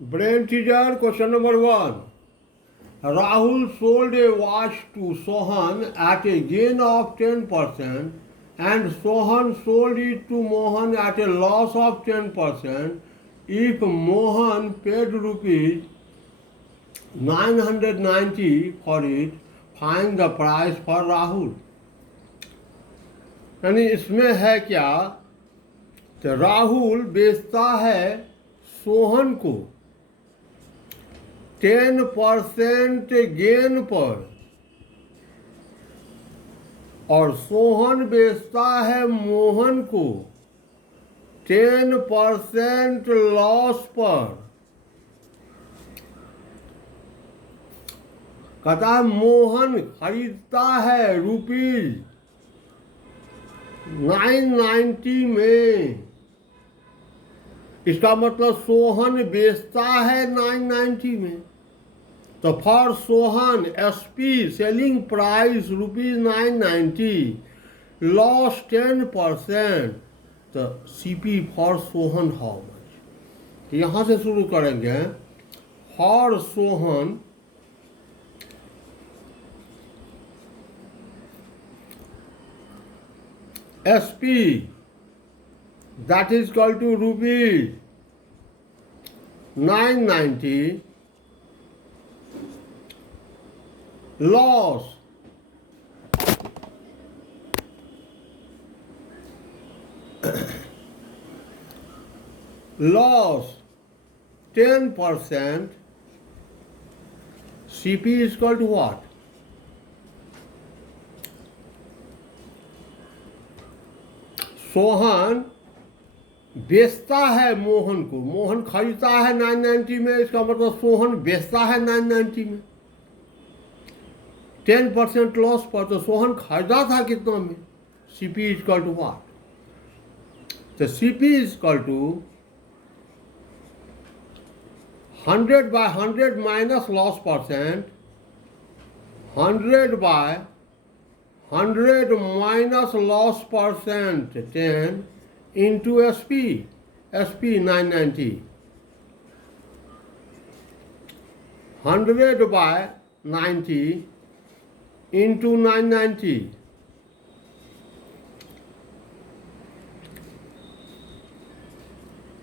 Brain teaser, question number 1. Rahul sold a watch to Sohan at a gain of 10% and Sohan sold it to Mohan at a loss of 10%. If Mohan paid rupees 990 for it, find the price for Rahul. यानी इसमें है क्या, तो राहुल बेचता है सोहन को 10% gain पर और सोहन बेचता है मोहन को 10% लॉस पर। कहता है मोहन खरीदता है रुपीज 990 में, इसका मतलब सोहन बेचता है 990 में। तो for Sohan SP selling price rupees 990, loss 10%, तो CP for Sohan how much. यहां से शुरू करेंगे। For Sohan SP that is equal to rupees 990, loss loss 10%, CP is equal to what? Sohan बेचता है मोहन को, मोहन खरीदता है 990 में, इसका मतलब सोहन बेचता है 990 में 10% लॉस पर। तो सोहन खरीदा था कितना में? CP is equal to what? तो CP is equal to 100 by 100 minus loss percent, 100 by 100 minus loss percent 10 into SP 990, 100 by 90 into 990,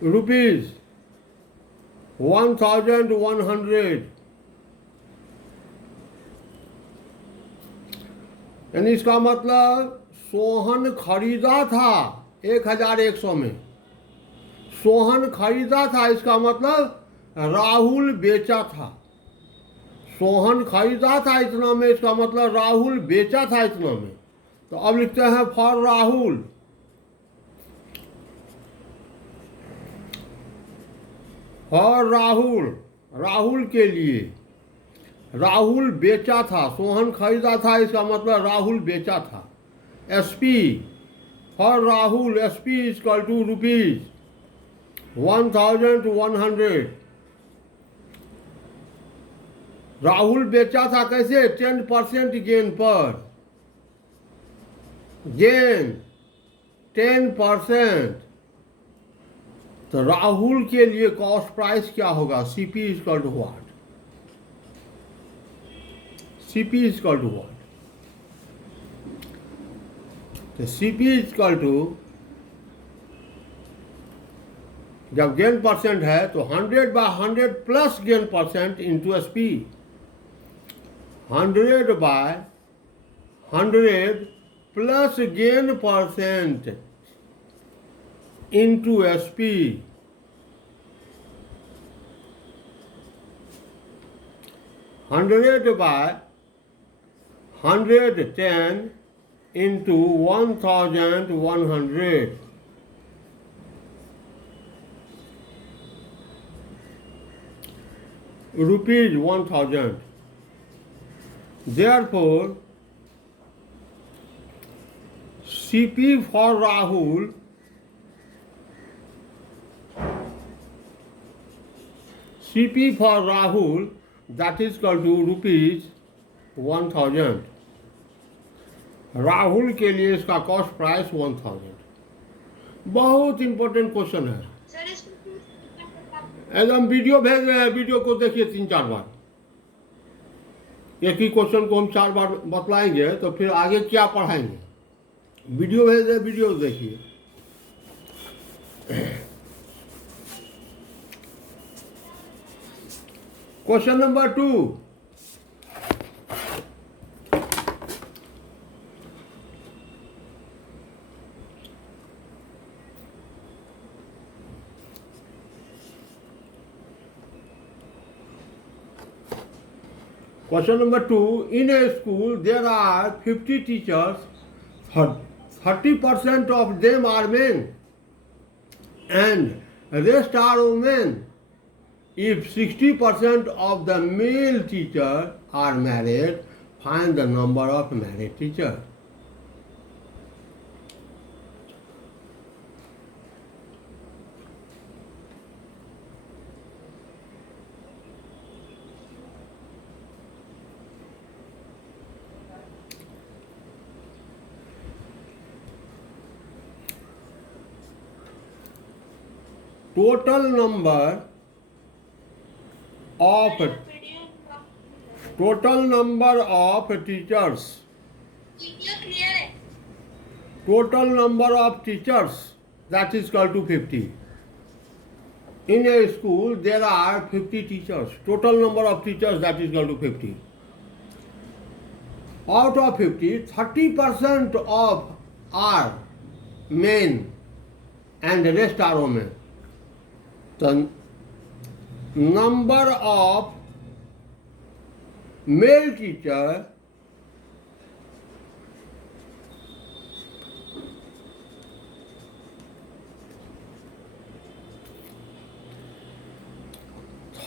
rupees 1100। यानी इसका मतलब सोहन खरीदा था 1100 में, सोहन खरीदा था, इसका मतलब राहुल बेचा था। सोहन खरीदा था इतना में, इसका मतलब राहुल बेचा था इतना में। तो अब लिखते हैं फॉर राहुल, फॉर राहुल, राहुल के लिए, राहुल बेचा था, सोहन खरीदा था, इसका मतलब राहुल बेचा था। SP for Rahul, SP is equal to rupees 1100। Rahul बेचा था कैसे? 10% गेन पर, गेन 10%। तो राहुल के लिए कॉस्ट प्राइस क्या होगा? CP is equal to what? CP is equal to what? तो सीपी इज इक्वल टू, जब गेन परसेंट है तो 100 by 100 plus gain percent into SP, 100 by 100 plus gain percent into SP, 100 by 110 into 1100, rupees 1000। Therefore, CP for Rahul that is equal to rupees 1000। Rahul के लिए इसका cost price 1000। बहुत important question है। एकदम video भेज रहे हैं, वीडियो को देखिए 3-4 बार। एक ही क्वेश्चन को हम 4 बार बतलाएंगे तो फिर आगे क्या पढ़ाएंगे। वीडियो भेज रहे, वीडियो देखिए। Question number 2, Question number 2, in a school there are 50 teachers, 30% of them are men and rest are women. If 60% of the male teachers are married, find the number of married teachers. Total number of teachers. Total number of teachers, that is equal to 50. In a school there are 50 teachers. Total number of teachers, that is equal to 50. Out of 50, 30% of are men and the rest are women. The number of male teachers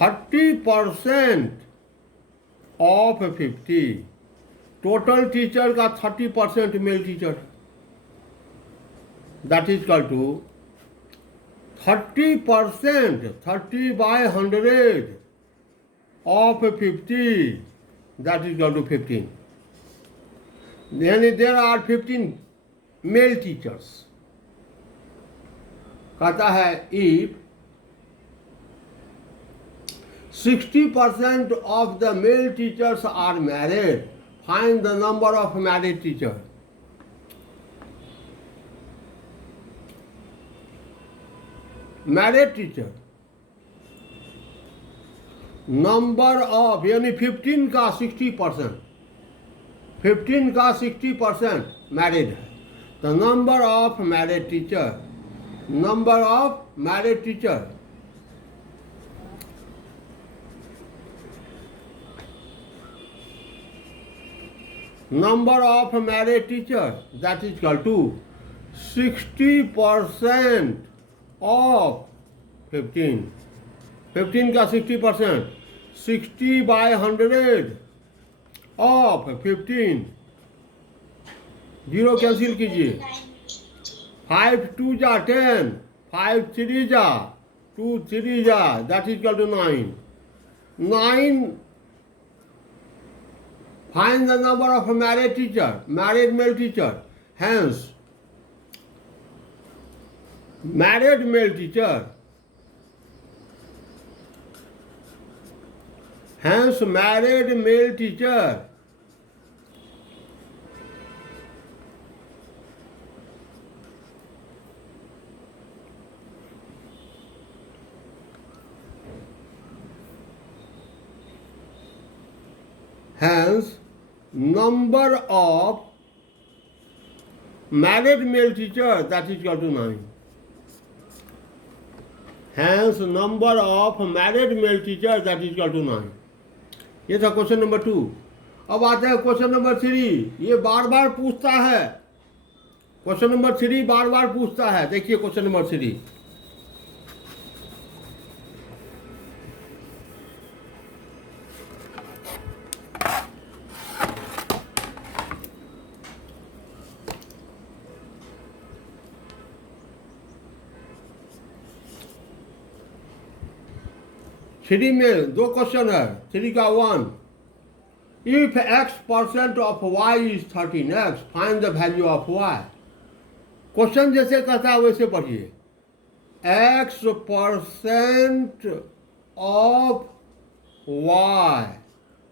%30 of 50. Total teacher का 30% male teacher, that is equal to 30%, 30/100 of 50, that is equal to 15. Then there are 15 male teachers. कहता है if 60% of the male teachers are married, find the number of married teachers. Married teacher, number of यानी 15 का 60%, 15 का 60% married है, the number of married teacher, number of married teacher, number of married teacher, that is equal to 60% of 15, 15 का 60%, 60/100 of 15, zero cancel कीजिए, 5 2 जा 10, 5 3 जा 2 3 जा, that is equal to 9. 9, find the number of married teacher, married male teacher, hence married male teacher, hence married male teacher hence number of married male teacher, that is equal to 9. Hence number of married male teacher, that is equal to 9. ये था question number 2. अब आते हैं question number 3. ये बार बार पूछता है, question number 3 बार बार पूछता है. देखिए क्वेश्चन नंबर 3. थ्री में 2 क्वेश्चन है. 3 का 1, if x% of y is 13x, find the value of y. Question जैसे कहता है वैसे पढ़िए. x% of y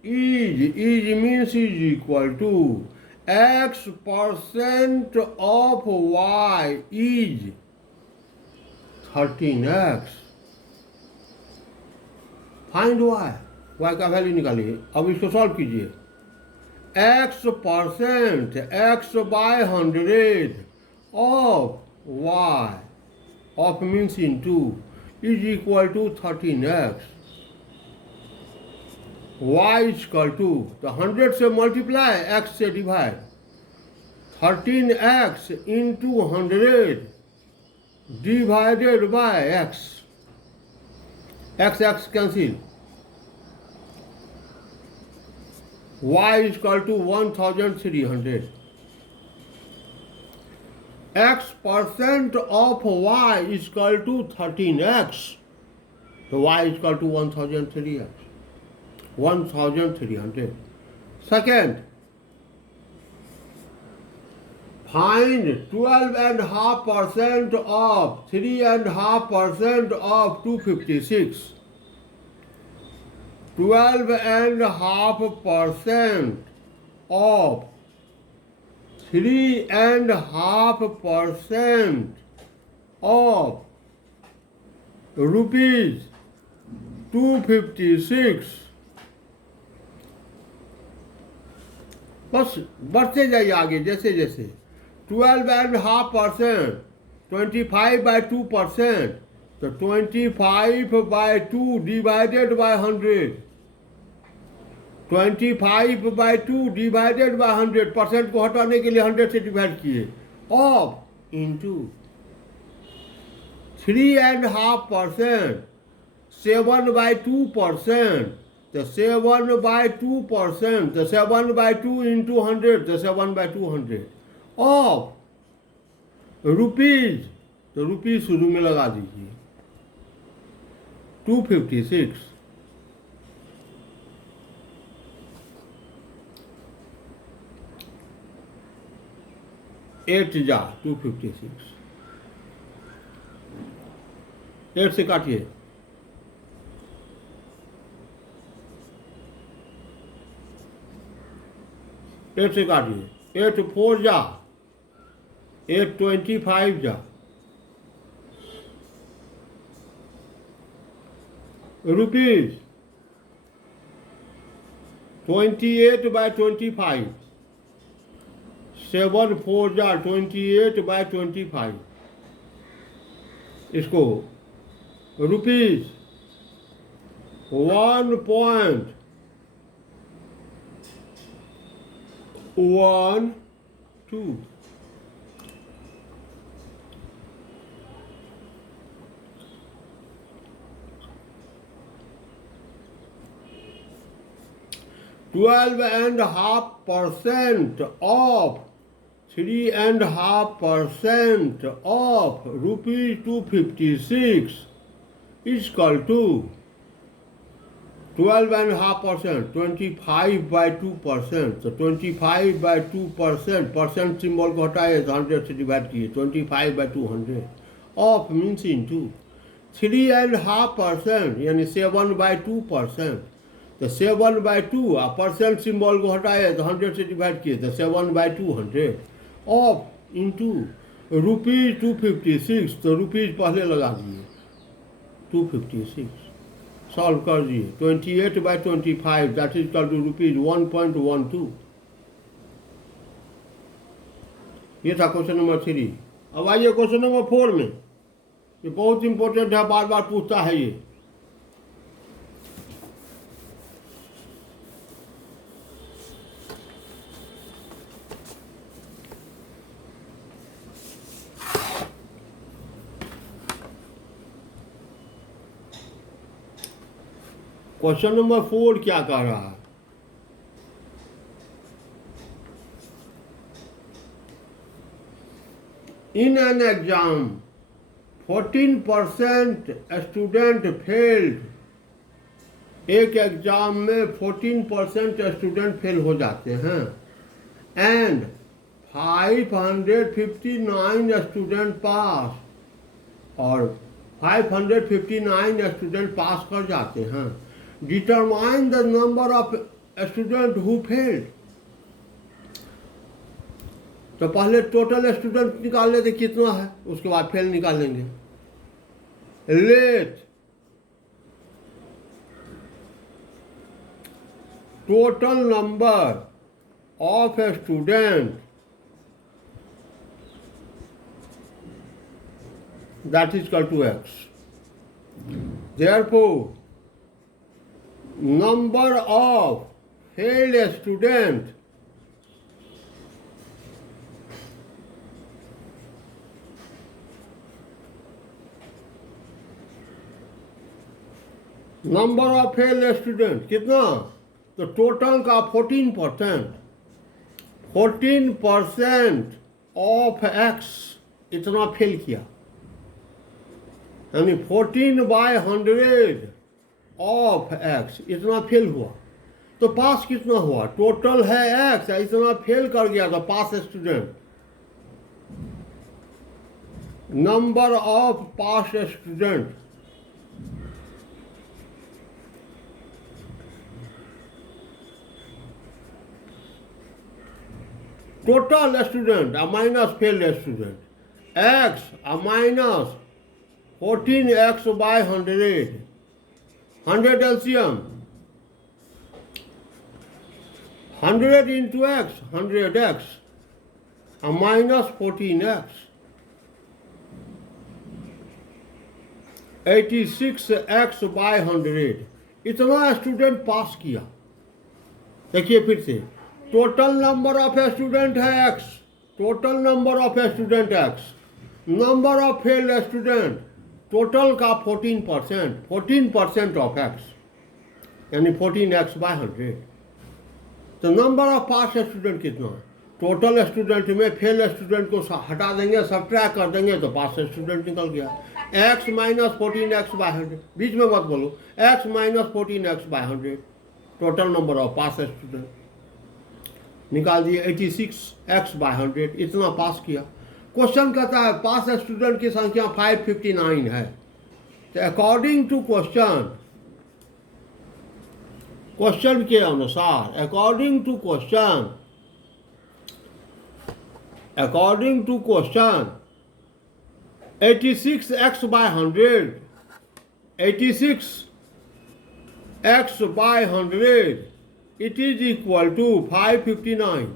is means is equal to x% of y is 13x. Find y का value निकालिए. अब इसको सॉल्व कीजिए. x% x/100 of y of means into is equal to 13x. y is equal to तो 100 से multiply x से divide 13x into 100 divided by x. x cancel. y is equal to 1300. x% of y is equal to 13x. So y is equal to 1300. 1300. Second, find 12.5% of 3.5% of 256. 12.5% of 3.5% of rupees 256. बस बढ़ते जाइए आगे जैसे जैसे 12.5%, 25/2%, तो 25/2 divided by 100. 25/2 divided by 100. Percent को हटाने के लिए 100 से डिवाइड किए. Of into 3.5%, 7/2%. तो 7/2%, तो 7/2 into 100, तो 7/200 ऑफ रुपीज. तो रुपीज शुरू में लगा दीजिए. 256. एट जा 256. 8 से काटिए. 8 से काटिए. 8 4 जा 8 25 जा. रुपीज 28/25. 7 4 जा 28/25. इसको rupees 1.12 12.5% of 3.5% of rupees 256 is equal to 12.5%, 25/2%. तो 25/2%, परसेंट सिंबल को हटाए तो 100 से डिवाइड किए. 25/200 ऑफ मीन्स इंटू 3.5% यानी 7/2%. तो 7/2 परसेंट सिंबल को हटाए तो 100 से डिवाइड किए तो 7/200 ऑफ इंटू रुपीज 256. तो रुपीज पहले लगा दिए 256. सॉल्व कर दिए. 28/25 that is equal to rupees 1.12. ये था क्वेश्चन नंबर 3. अब आइए क्वेश्चन नंबर 4 में. ये बहुत इंपॉर्टेंट है, बार बार पूछता है ये. क्वेश्चन नंबर 4 क्या कह रहा है? In an exam 14% student failed. एक एग्जाम में 14% स्टूडेंट फेल हो जाते हैं. एंड 559 स्टूडेंट पास. और 559 स्टूडेंट पास कर जाते हैं। Determine the number of student who failed. तो पहले टोटल स्टूडेंट निकाल लेते कितना है, उसके बाद फेल निकालेंगे। Let total number of student that is equal to x. Therefore, number of failed student कितना, तो टोटल का 14%, 14% ऑफ x इतना फेल किया, यानी 14/100 ऑफ x इतना फेल हुआ। तो पास कितना हुआ, टोटल है x, इतना फेल कर गया तो pass student. Number of pass student total student minus failed student, x minus 14x/100, 100 LCM, 100 into x, 100x, minus 14x, 86x/100, इतना स्टूडेंट पास किया। देखिए फिर से, टोटल नंबर ऑफ स्टूडेंट है x, total number of student x, number of failed student total का 14% of x, यानी 14x/100। तो number of pass student कितना है, टोटल स्टूडेंट में फेल स्टूडेंट को हटा देंगे, सब्ट्रैक्ट कर देंगे तो पास स्टूडेंट निकल गया। x माइनस 14x/100, बीच में मत बोलो, x minus 14x/100 total number of pass student निकाल दिए, 86x/100 इतना पास किया। क्वेश्चन कहता है पास स्टूडेंट की संख्या 559 है। तो अकॉर्डिंग टू क्वेश्चन के अनुसार, according to question 86x/100, 86x/100 it is equal to 559।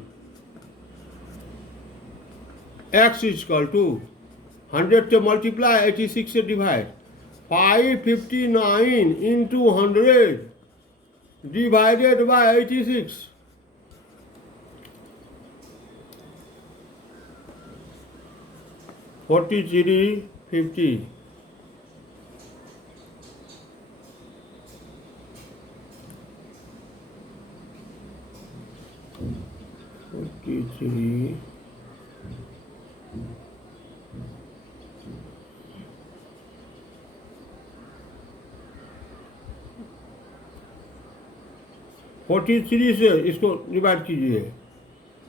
x is equal to 100 से मल्टीप्लाई, 86 से डिवाइड, 559 into 100 divided by 86, 4350। 43 43 से इसको डिवाइड कीजिए,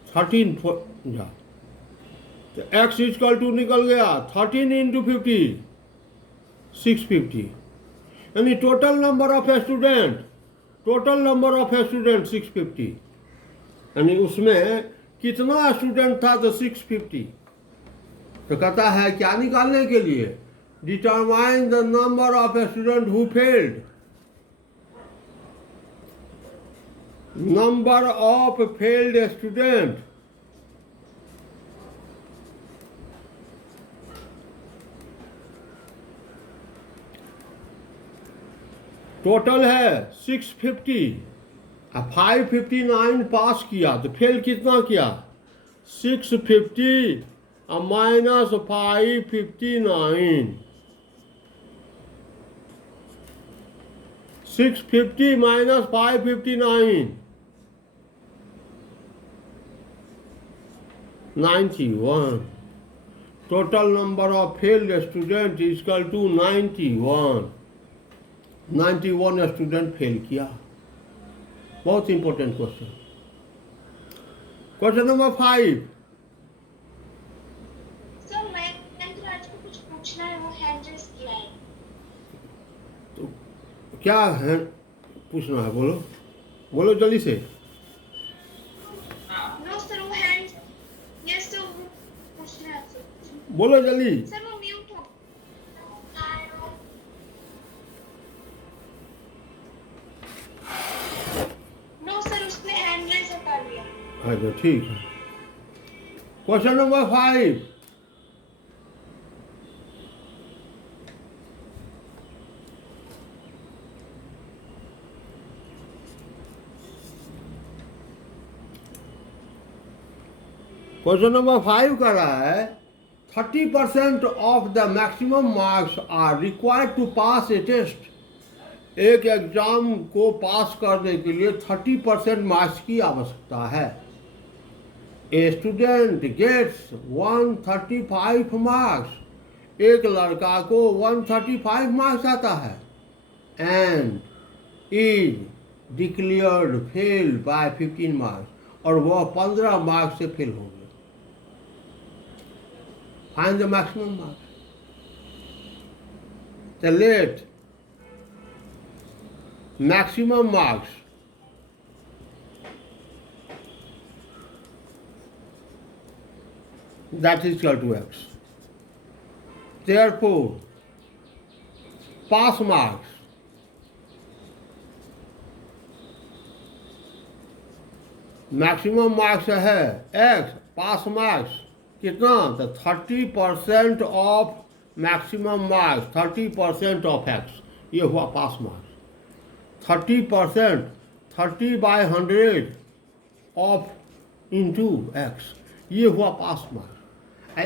13 जा, तो x इक्वल टू निकल गया 13 into 50, 650। यानी टोटल नंबर ऑफ स्टूडेंट 650, यानी उसमें कितना स्टूडेंट था, तो 650। तो कहता है क्या निकालने के लिए, determine the number of student who failed, number of failed student total है 650, 559 पास किया तो फेल कितना किया, 650 minus 559, 650 minus 559, 91। Total number of failed student is equal to 91। 91 student fail किया। बहुत important question. Question number 5। Sir मैं आज को कुछ पूछना है, वो हैंड रेस किया है। क्या है पूछना है, बोलो बोलो जल्दी से। नो सर वो हैंड यस सर वो पूछना है सर। बोलो जल्दी। सर वो म्यूट हो। नो सर उसने हैंड रेज हटा लिया। अच्छा ठीक है। Question number 5। क्वेश्चन नंबर 5 कर रहा है 30% of the maximum marks are required to pass a test. एक एग्जाम को पास करने के लिए 30% मार्क्स की आवश्यकता है। A student gets 135 marks. एक लड़का को 135 मार्क्स आता है and is declared fail by 15 marks, और वह 15 मार्क्स से फेल हो गया। Find the maximum marks. The let maximum marks that is equal to x. Therefore, pass marks maximum marks है x, pass marks कितना, तो 30% of maximum marks, 30% of x, ये हुआ pass marks. 30%, 30/100 of into x, ये हुआ pass marks.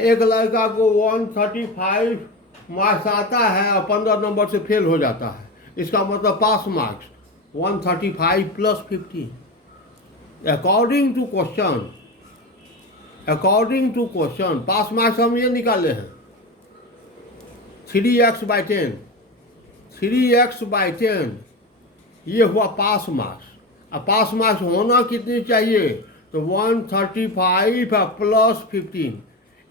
एक लड़का को 135 मार्क्स आता है और 15 नंबर से फेल हो जाता है, इसका मतलब pass marks 135 + 15। According to question, according to question pass marks हम ये निकाले हैं 3x/10, 3x/10 ये हुआ पास मार्क्स। अब पास मार्क्स होना कितनी चाहिए, तो 135 + 15।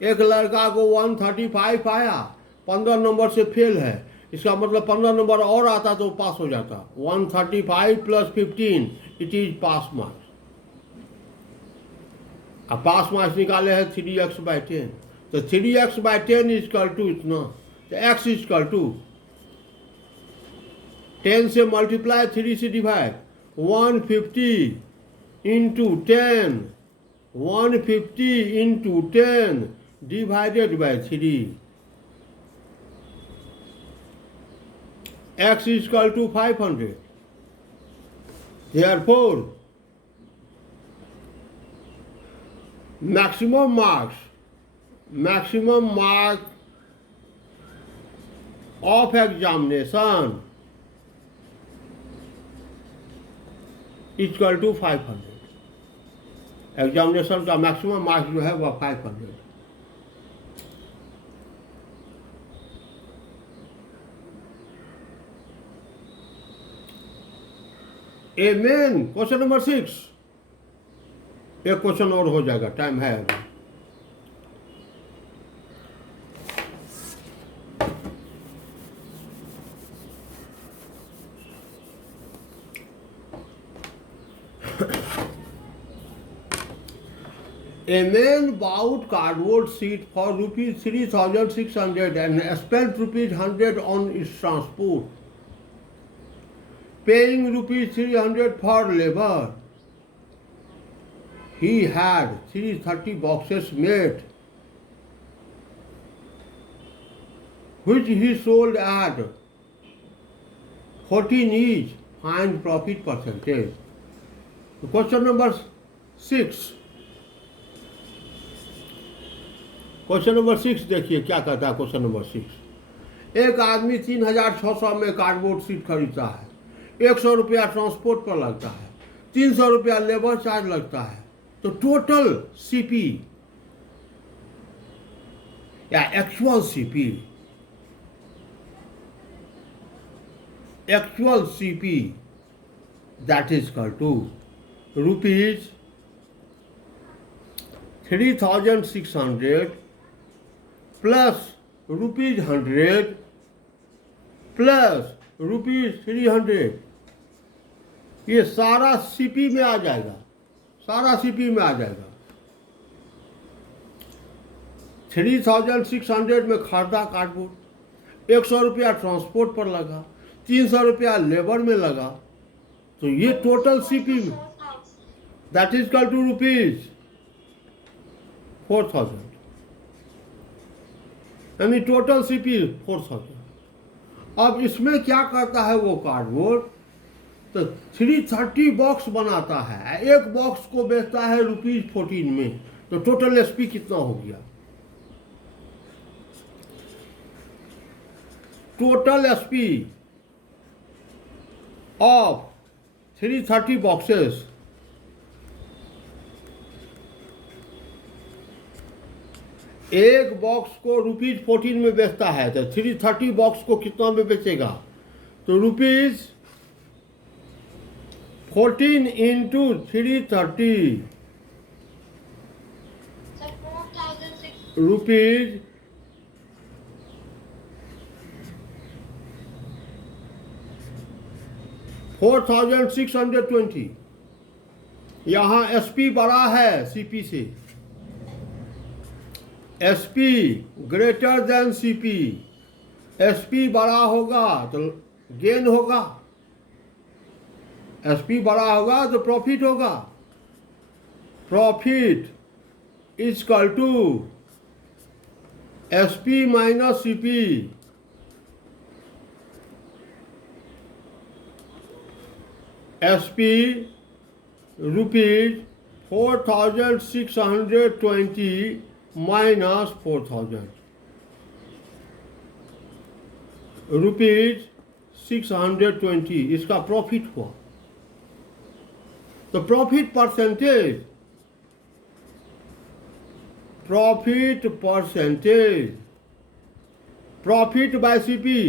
एक लड़का को 135 आया, 15 नंबर से फेल है, इसका मतलब 15 नंबर और आता तो पास हो जाता। 135 + 15 इट इज पास मार्क्स। अब पास मार्क्स निकाले हैं 3x/10, तो 3x/10 इक्वल टू इतना, तो x इक्वल टू 10 से मल्टीप्लाई, 3 से divide, 150 into 10, 150 into 10 divided by 3, x equal to 500। Therefore, maximum marks of examination equal to 500। Examination का मैक्सिमम मार्क्स जो है वह 500। Amen। क्वेश्चन नंबर 6, एक क्वेश्चन और हो जाएगा, टाइम है अभी। A man bought cardboard sheet for ₹3,600 and spent ₹100 on its transport, paying ₹300 for labor. He had 330 boxes made, which he sold at 14 each. Find profit percentage. Question number 6। Question number 6 देखिए क्या कहता है। Question number 6, एक आदमी 3,600 में cardboard sheet खरीदता है, 100 रुपया ट्रांसपोर्ट पर लगता है, 300 रुपया लेबर चार्ज लगता है, तो टोटल सीपी या actual CP that is equal to ₹3,600 plus ₹100 plus ₹300। ये सारा सीपी में आ जाएगा, सारा सीपी में आ जाएगा। 3600 में खरीदा कार्डबोर्ड, 100 रुपया ट्रांसपोर्ट पर लगा, 300 रुपया लेबर में लगा, तो ये टोटल सीपी में, 4,000. दैट इज कल टू ₹4,000, यानी टोटल सीपी 4,000। अब इसमें क्या करता है वो कार्डबोर्ड, तो 330 बॉक्स बनाता है, एक बॉक्स को बेचता है ₹14 में, तो टोटल एसपी कितना हो गया? टोटल एसपी ऑफ 330 बॉक्सेस एक बॉक्स को ₹14 में बेचता है, तो 330 बॉक्स को कितना में बेचेगा? तो ₹14 इंटू 330 Sir, 4,600. रुपीज 4,620। यहाँ एसपी बड़ा है सीपी से, SP greater than CP, SP बड़ा होगा तो गेन होगा, एसपी बड़ा होगा तो प्रॉफिट होगा। Profit is equal to SP minus CP. SP ₹4,620 minus 4,000, ₹620, इसका प्रॉफिट हुआ। तो profit percentage, profit by CP,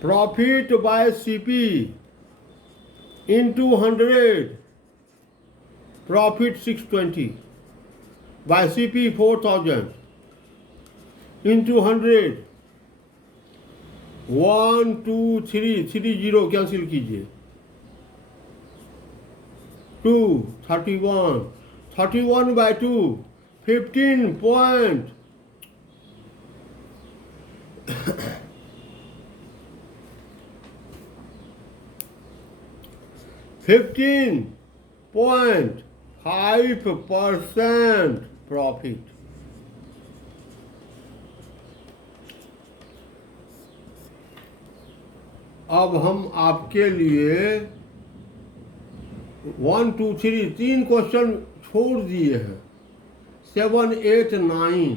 profit by CP into 100, profit 620 by CP 4,000 into 100, 1 2 3 3 0 cancel कीजिए, 2 31 by 2 15 point 15.5% प्रॉफिट। अब हम आपके लिए 1 2 3 3 क्वेश्चन छोड़ दिए हैं, 7 8 9।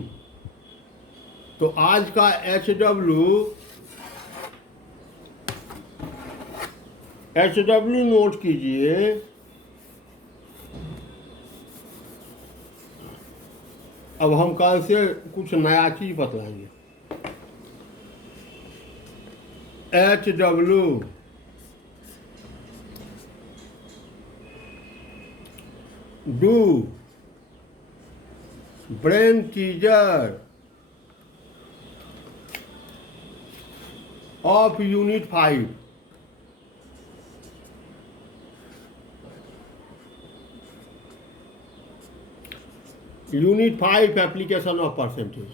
तो आज का HW नोट कीजिए। अब हम कल से कुछ नया चीज बतलाएंगे। HW do brain teaser of unit 5। Unit 5 application of percentage,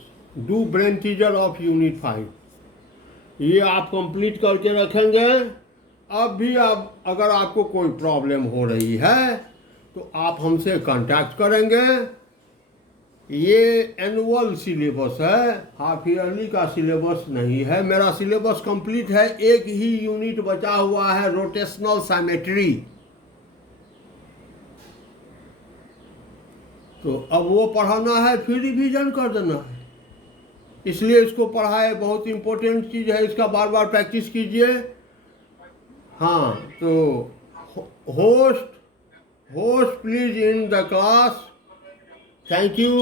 do brain teaser of unit 5, ये आप कंप्लीट करके रखेंगे। अब भी आप अगर आपको कोई प्रॉब्लम हो रही है तो आप हमसे कांटेक्ट करेंगे। ये एनुअल सिलेबस है, हाफ ईयरली का सिलेबस नहीं है। मेरा सिलेबस कंप्लीट है, एक ही यूनिट बचा हुआ है, रोटेशनल साइमेट्री। तो अब वो पढ़ाना है, फिर रिवीजन कर देना है, इसलिए इसको पढ़ाए। बहुत इंपॉर्टेंट चीज़ है, इसका बार बार प्रैक्टिस कीजिए। हाँ, तो host please in the class. Thank you.